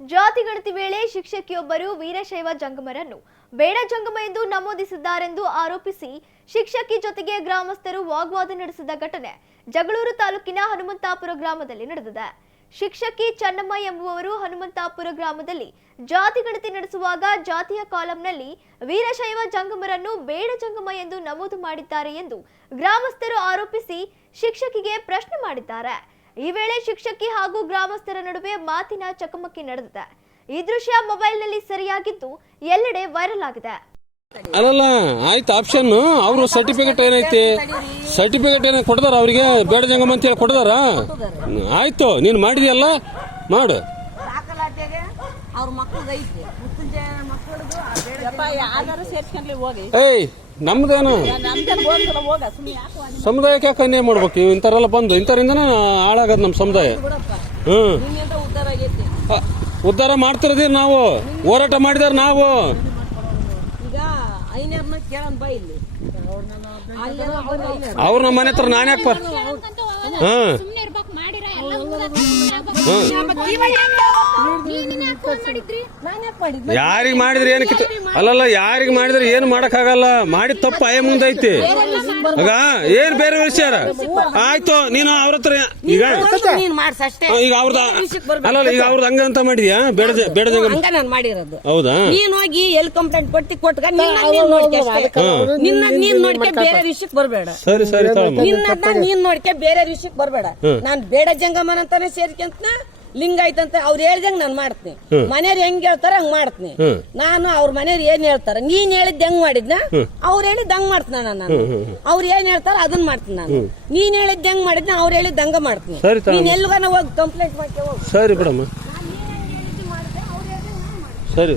ಜಾತಿ ಗಣತಿ ವೇಳೆ ಶಿಕ್ಷಕಿಯೊಬ್ಬರು ವೀರಶೈವ ಜಂಗಮರನ್ನು ಬೇಡ ಜಂಗಮ ಎಂದು ನಮೂದಿಸಿದ್ದಾರೆಂದು ಆರೋಪಿಸಿ ಶಿಕ್ಷಕಿ ಜೊತೆಗೆ ಗ್ರಾಮಸ್ಥರು ವಾಗ್ವಾದ ನಡೆಸಿದ ಘಟನೆ ಜಗಳೂರು ತಾಲೂಕಿನ ಹನುಮಂತಾಪುರ ಗ್ರಾಮದಲ್ಲಿ ನಡೆದಿದೆ. ಶಿಕ್ಷಕಿ ಚನ್ನಮ್ಮ ಎಂಬುವರು ಹನುಮಂತಾಪುರ ಗ್ರಾಮದಲ್ಲಿ ಜಾತಿ ಗಣತಿ ನಡೆಸುವಾಗ ಜಾತಿಯ ಕಾಲಂನಲ್ಲಿ ವೀರಶೈವ ಜಂಗಮರನ್ನು ಬೇಡ ಜಂಗಮ ಎಂದು ನಮೂದು ಮಾಡಿದ್ದಾರೆ ಎಂದು ಗ್ರಾಮಸ್ಥರು ಆರೋಪಿಸಿ ಶಿಕ್ಷಕಿಗೆ ಪ್ರಶ್ನೆ ಮಾಡಿದ್ದಾರೆ. ಈ ವೇಳೆ ಶಿಕ್ಷಕಿ ಹಾಗೂ ಗ್ರಾಮಸ್ಥರ ನಡುವೆ ಮಾತಿನ ಚಕಮಕಿ ನಡೆದಿದೆ. ಈ ದೃಶ್ಯ ಮೊಬೈಲ್ನಲ್ಲಿ ಸರಿಯಾಗಿದ್ದು ಎಲ್ಲೆಡೆ ವೈರಲ್ ಆಗಿದೆ. ಅಲ್ಲಲ್ಲ, ಆಯ್ತು ಆಪ್ಷನ್ ಅವರು ಸರ್ಟಿಫಿಕೇಟ್ ಏನೈತಿ? ಸರ್ಟಿಫಿಕೇಟ್ ಏನೋ ಕೊಡ್ತಾರ ಅವರಿಗೆ? ಬೇಡ ಜಂಗಮ ಅಂತ ಹೇಳಿ ಕೊಡ್ದಾರ ಆಯ್ತು, ನೀನು ಮಾಡಿದ್ಯಲ್ಲ, ಮಾಡು. ಅವ್ರ ಮಕ್ಳದ್ದು ಐತಿ ಮುತ್ತುಂಜೆ ಮಕ್ಕಳದು ಯಪ್ಪ ಯಾವ್ದಾರು ಸೇರ್ಸ್ಕೊಂಡ್ಲಿ ಹೋಗಿ. ಏಯ್ ನಮ್ದೇನು? ನಮ್ದೇನು ಹೋಗಲ್ಲ ಹೋಗ ಸುಮ್ಮನೆ ಯಾಕೆ ವಾದಿ ಸಮುದಾಯಕ್ಕೆ ಯಾಕೆ ಅನ್ಯಾಯ ಮಾಡ್ಬೇಕು? ಇವ್ ಇಂಥವ್ರೆಲ್ಲ ಬಂದು ಇಂಥವ್ರಿಂದನೇ ಹಾಳಾಗದ್ ನಮ್ಮ ಸಮುದಾಯ. ಹ್ಮ್. ನಿನ್ನಿಂದ ಉದ್ಧಾರ ಆಗೈತಿ. ಅ, ಉದ್ಧಾರ ಮಾಡ್ತಿರೋದಿ ನಾವು. ಹೋರಾಟ ಮಾಡಿದರೆ ನಾವು. ಈಗ ಬಾ ಇಲ್ಲಿ. ಅವ್ರ ನಮ್ಮ ಮನೆ ಹತ್ರ ನಾನು ಯಾಕೆ ಹ್ಮ್. ಸುಮ್ನೆ ಯಾರಿಗೆ ಮಾಡಿದ್ರೆ? ಏನು ಕಿತ್ತು ಅಲ್ಲಲ್ಲ ಯಾರಿಗೆ ಮಾಡಿದ್ರೆ? ಏನು ಮಾಡಕ್ಕಾಗಲ್ಲ. ಮಾಡಿದ ತಪ್ಪು ಆಯ ಮುಂದೈತಿ. ಆಗ ಏನ್ ಬೇರೆ ವಿಷಯ ಆಯ್ತು ನೀನು ಅವ್ರ ಹತ್ರ ಈಗ ಈಗ ಅವ್ರದ ಅಲ್ಲಲ್ಲ ಈಗ ಅವ್ರದ್ದು ಹಂಗ ಅಂತ ಮಾಡಿದ್ಯಾ? ಬೇಡ ಜ- ಬೇಡ ಹಂಗ ನಾನ್ ಮಾಡಿರೋದು. ಹೌದಾ? ನೀನು ಹೋಗಿ ಎಲ್ಲಿ ಕಂಪ್ಲೇಂಟ್ ಕೊಟ್ಟಿ ಕೊಟ್ಕ ನಿನ್ನ ನೀನ್ ನೋಡ್ಕೆ. ನಿನ್ನ ನೀನ್ ನೋಡ್ಕೆ ಬೇರೆ ವಿಷಯಕ್ಕೆ ಬರಬೇಡ. ಸರಿ ಸರಿ ನಿನ್ನ ನೀನ್ ನೋಡ್ಕೆ ಬೇರೆ ವಿಷಯಕ್ಕೆ ಬರಬೇಡ. ನಾನ್ ಬೇಡ ಜಂಗಮನ ಅಂತಾನೆ ಸೇರ್ಕೊಂತ ಲಿಂಗಾಯ್ತ ಅಂತ ಅವ್ರು ಹೇಳ್ದಂಗ್ ನಾನು ಮಾಡ್ತೀನಿ. ಮನೆಯವ್ರು ಹೆಂಗ್ ಹೇಳ್ತಾರ ಹಂಗ್ ಮಾಡ್ತೀನಿ. ನಾನು ಅವ್ರ ಮನೆಯವ್ರು ಏನ್ ಹೇಳ್ತಾರ ನೀನ್ ಹೇಳಿದ್ ಹೆಂಗ್ ಮಾಡಿದ್ನ? ಅವ್ರು ಹೇಳಿದ್ ಹಂಗ್ ಮಾಡ್ತೀನಿ ನಾನು ಅವ್ರು ಏನ್ ಹೇಳ್ತಾರ ಅದನ್ನ ಮಾಡ್ತೀನಿ ನಾನು. ನೀನ್ ಹೇಳಿದ್ ಹೆಂಗ್ ಮಾಡಿದ್ನ ಅವ್ರು ಹೇಳಿದ್ ಹಂಗ ಮಾಡ್ತೀನಿ. ನೀನ್ ಎಲ್ಗಾನ ಹೋಗಿ ಕಂಪ್ಲೇಂಟ್ ಮಾಡ್ಕೆ ಸರಿ ಮೇಡಮ್ ಸರಿ.